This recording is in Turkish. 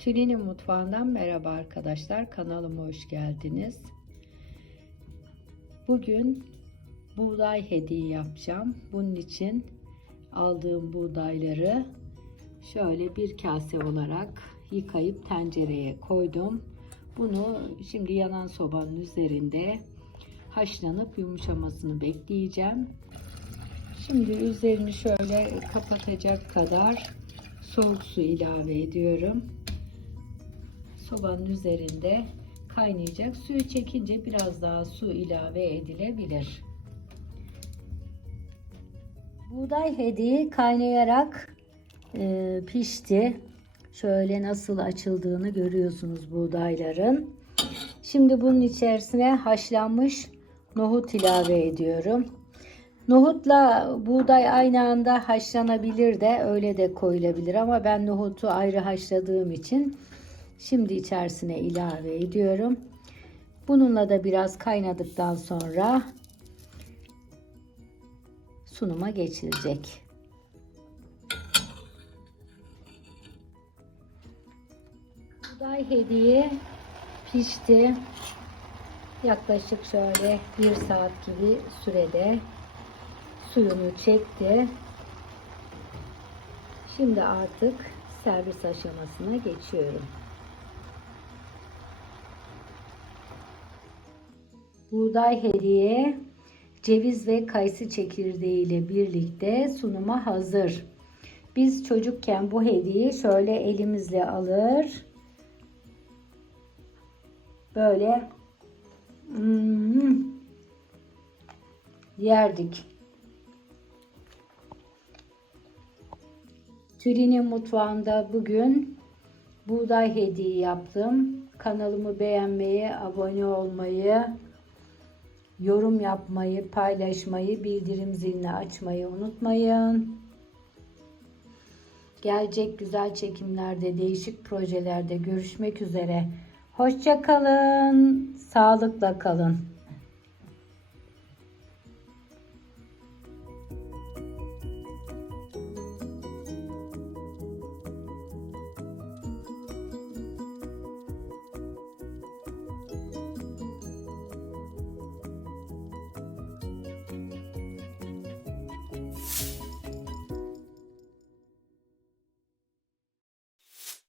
Tülin'in mutfağından merhaba arkadaşlar. Kanalıma hoş geldiniz. Bugün buğday hediye yapacağım. Bunun için aldığım buğdayları şöyle bir kase olarak yıkayıp tencereye koydum. Bunu şimdi yanan sobanın üzerinde haşlanıp yumuşamasını bekleyeceğim. Şimdi üzerini şöyle kapatacak kadar soğuk su ilave ediyorum. Sobanın üzerinde kaynayacak. Suyu çekince biraz daha su ilave edilebilir. Buğday hediye kaynayarak e, pişti. Şöyle nasıl açıldığını görüyorsunuz buğdayların. Şimdi bunun içerisine haşlanmış nohut ilave ediyorum. Nohutla buğday aynı anda haşlanabilir de öyle de koyulabilir ama ben nohutu ayrı haşladığım için şimdi içerisine ilave ediyorum. Bununla da biraz kaynadıktan sonra sunuma geçilecek. Buğday hediye pişti. Yaklaşık şöyle bir saat gibi sürede suyunu çekti. Şimdi artık servis aşamasına geçiyorum. Buğday hediye ceviz ve kayısı çekirdeği ile birlikte sunuma hazır. Biz çocukken bu hediyeyi şöyle elimizle alır. Böyle hmm, yerdik. Tülin'in mutfağında bugün buğday hediye yaptım. Kanalımı beğenmeyi, abone olmayı, yorum yapmayı, paylaşmayı, bildirim zilini açmayı unutmayın. Gelecek güzel çekimlerde, değişik projelerde görüşmek üzere. Hoşça kalın, sağlıkla kalın.